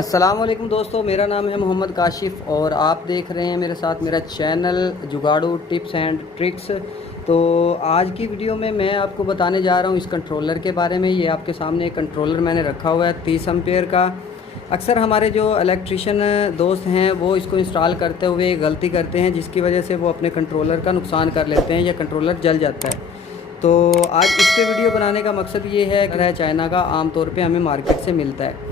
अस्सलामुअलैकुम दोस्तों, मेरा नाम है मोहम्मद काशिफ़ और आप देख रहे हैं मेरे साथ मेरा चैनल जुगाड़ू टिप्स एंड ट्रिक्स। तो आज की वीडियो में मैं आपको बताने जा रहा हूँ इस कंट्रोलर के बारे में। ये आपके सामने एक कंट्रोलर मैंने रखा हुआ है 30 एम्पेयर का। अक्सर हमारे जो इलेक्ट्रिशियन दोस्त हैं वो इसको इंस्टॉल करते हुए गलती करते हैं, जिसकी वजह से वो अपने कंट्रोलर का नुकसान कर लेते हैं या कंट्रोलर जल जाता है। तो आज इस पर वीडियो बनाने का मकसद ये है कि चाइना का आम तौर पे हमें मार्केट से मिलता है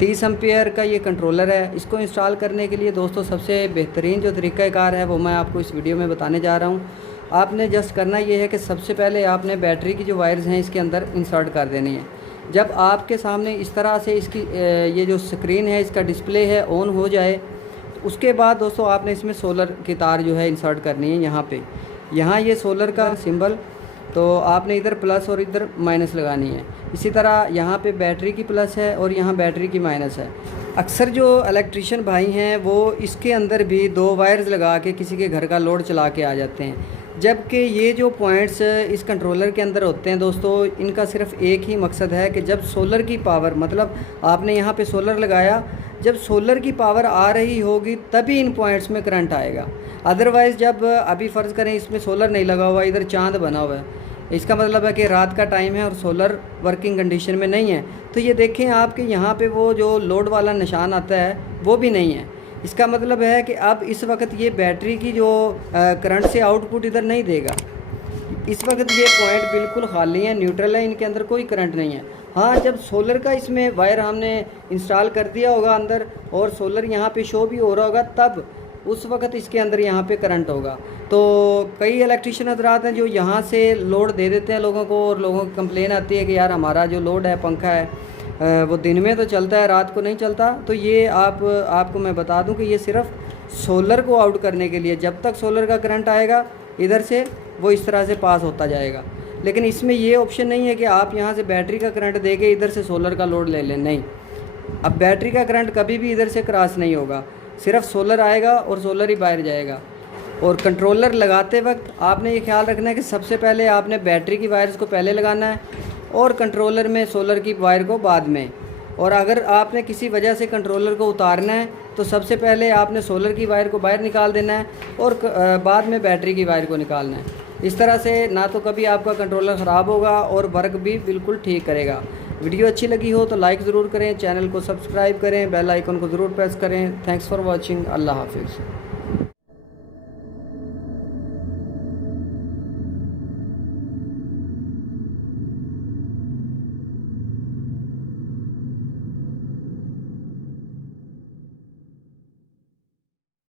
30 एम्पेयर का ये कंट्रोलर है। इसको इंस्टॉल करने के लिए दोस्तों सबसे बेहतरीन जो तरीक़ाकार है वो मैं आपको इस वीडियो में बताने जा रहा हूँ। आपने जस्ट करना ये है कि सबसे पहले आपने बैटरी की जो वायर्स हैं इसके अंदर इंसर्ट कर देनी है। जब आपके सामने इस तरह से इसकी ये जो स्क्रीन है इसका डिस्प्ले है ऑन हो जाए, तो उसके बाद दोस्तों आपने इसमें सोलर की तार जो है इंसर्ट करनी है। यहाँ ये सोलर का सिंबल, तो आपने इधर प्लस और इधर माइनस लगानी है। इसी तरह यहाँ पे बैटरी की प्लस है और यहाँ बैटरी की माइनस है। अक्सर जो इलेक्ट्रिशियन भाई हैं वो इसके अंदर भी 2 वायर्स लगा के किसी के घर का लोड चला के आ जाते हैं, जबकि ये जो पॉइंट्स इस कंट्रोलर के अंदर होते हैं दोस्तों, इनका सिर्फ एक ही मकसद है कि जब सोलर की पावर, मतलब आपने यहाँ पे सोलर लगाया, जब सोलर की पावर आ रही होगी तभी इन पॉइंट्स में करंट आएगा। अदरवाइज़ जब अभी फ़र्ज़ करें इसमें सोलर नहीं लगा हुआ, इधर चांद बना हुआ है, इसका मतलब है कि रात का टाइम है और सोलर वर्किंग कंडीशन में नहीं है, तो ये देखें आपके यहाँ पे वो जो लोड वाला निशान आता है वो भी नहीं है। इसका मतलब है कि अब इस वक्त ये बैटरी की जो करंट से आउटपुट इधर नहीं देगा। इस वक्त ये पॉइंट बिल्कुल खाली है, न्यूट्रल है, इनके अंदर कोई करंट नहीं है। हाँ, जब सोलर का इसमें वायर हमने इंस्टॉल कर दिया होगा अंदर और सोलर यहाँ पे शो भी हो रहा होगा, तब उस वक्त इसके अंदर यहाँ पे करंट होगा। तो कई इलेक्ट्रिशियन हजरात हैं जो यहाँ से लोड दे देते हैं लोगों को, और लोगों की कंप्लेन आती है कि यार हमारा जो लोड है पंखा है वो दिन में तो चलता है, रात को नहीं चलता। तो ये आपको मैं बता दूं कि ये सिर्फ सोलर को आउट करने के लिए, जब तक सोलर का करंट आएगा इधर से वो इस तरह से पास होता जाएगा। लेकिन इसमें ये ऑप्शन नहीं है कि आप यहाँ से बैटरी का करंट दे के इधर से सोलर का लोड ले लें, नहीं। अब बैटरी का करंट कभी भी इधर से क्रॉस नहीं होगा, सिर्फ सोलर आएगा और सोलर ही बाहर जाएगा। और कंट्रोलर लगाते वक्त आपने ये ख्याल रखना है कि सबसे पहले आपने बैटरी की वायर्स को पहले लगाना है और कंट्रोलर में सोलर की वायर को बाद में। और अगर आपने किसी वजह से कंट्रोलर को उतारना है तो सबसे पहले आपने सोलर की वायर को बाहर निकाल देना है और बाद में बैटरी की वायर को निकालना है। इस तरह से ना तो कभी आपका कंट्रोलर ख़राब होगा और वर्क भी बिल्कुल ठीक करेगा। वीडियो अच्छी लगी हो तो लाइक ज़रूर करें, चैनल को सब्सक्राइब करें, बेल आइकन को ज़रूर प्रेस करें। Thanks for watching. अल्लाह हाफिज़।